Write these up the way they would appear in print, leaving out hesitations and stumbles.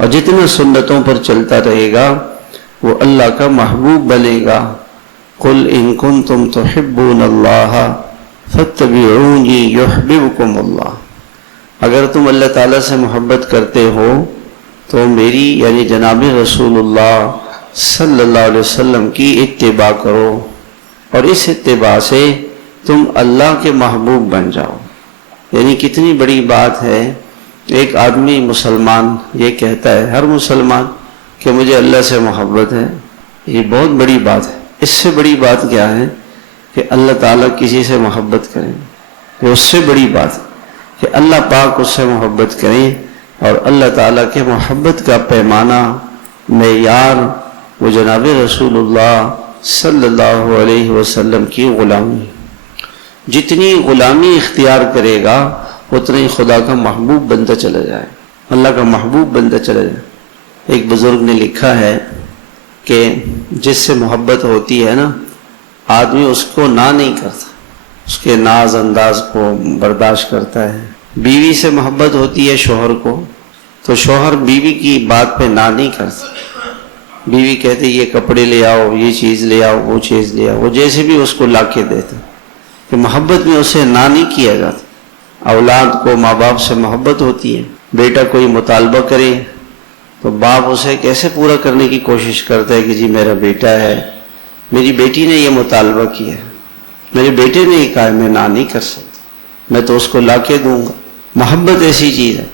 اور جتنا سنتوں پر چلتا رہے گا وہ اللہ کا محبوب بنے گا۔ قل ان کنتم تحبون اللہ فاتبعونی یحببکم اللہ، اگر تم اللہ تعالیٰ سے محبت کرتے ہو تو میری یعنی جناب رسول اللہ صلی اللہ علیہ وسلم کی اتباع کرو، اور اس اتباع سے تم اللہ کے محبوب بن جاؤ۔ یعنی کتنی بڑی بات ہے، ایک آدمی مسلمان یہ کہتا ہے، ہر مسلمان، کہ مجھے اللہ سے محبت ہے، یہ بہت بڑی بات ہے۔ اس سے بڑی بات کیا ہے کہ اللہ تعالیٰ کسی سے محبت کریں، یہ اس سے بڑی بات ہے کہ اللہ پاک اس سے محبت کریں، اور اللہ تعالیٰ کے محبت کا پیمانہ معیار وہ جناب رسول اللہ صلی اللہ علیہ وسلم کی غلامی۔ جتنی غلامی اختیار کرے گا اتنا ہی خدا کا محبوب بنتا چلا جائے، اللہ کا محبوب بنتا چلا جائے۔ ایک بزرگ نے لکھا ہے کہ جس سے محبت ہوتی ہے نا، آدمی اس کو نہ نہیں کرتا، اس کے ناز انداز کو برداشت کرتا ہے۔ بیوی سے محبت ہوتی ہے شوہر کو، تو شوہر بیوی کی بات پہ نہ نہیں کرتا۔ بیوی کہتے یہ کپڑے لے آؤ، یہ چیز لے آؤ، وہ چیز لے آؤ، وہ جیسے بھی اس کو لا کے دیتا، کہ محبت میں اسے نہ نہیں کیا جاتا۔ اولاد کو ماں باپ سے محبت ہوتی ہے، بیٹا کوئی مطالبہ کرے تو باپ اسے کیسے پورا کرنے کی کوشش کرتا ہے کہ جی میرا بیٹا ہے، میری بیٹی نے یہ مطالبہ کیا ہے، میرے بیٹے نے یہ کہا ہے، میں نہ نہیں کر سکتا، میں تو اس کو لا کے دوں گا۔ محبت ایسی چیز ہے،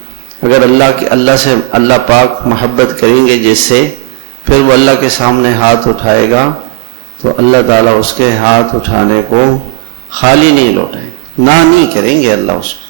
اگر اللہ سے اللہ پاک محبت کریں گے جس سے، پھر وہ اللہ کے سامنے ہاتھ اٹھائے گا تو اللہ تعالیٰ اس کے ہاتھ اٹھانے کو خالی نہیں لوٹائے، نہ نہیں کریں گے اللہ اس کو۔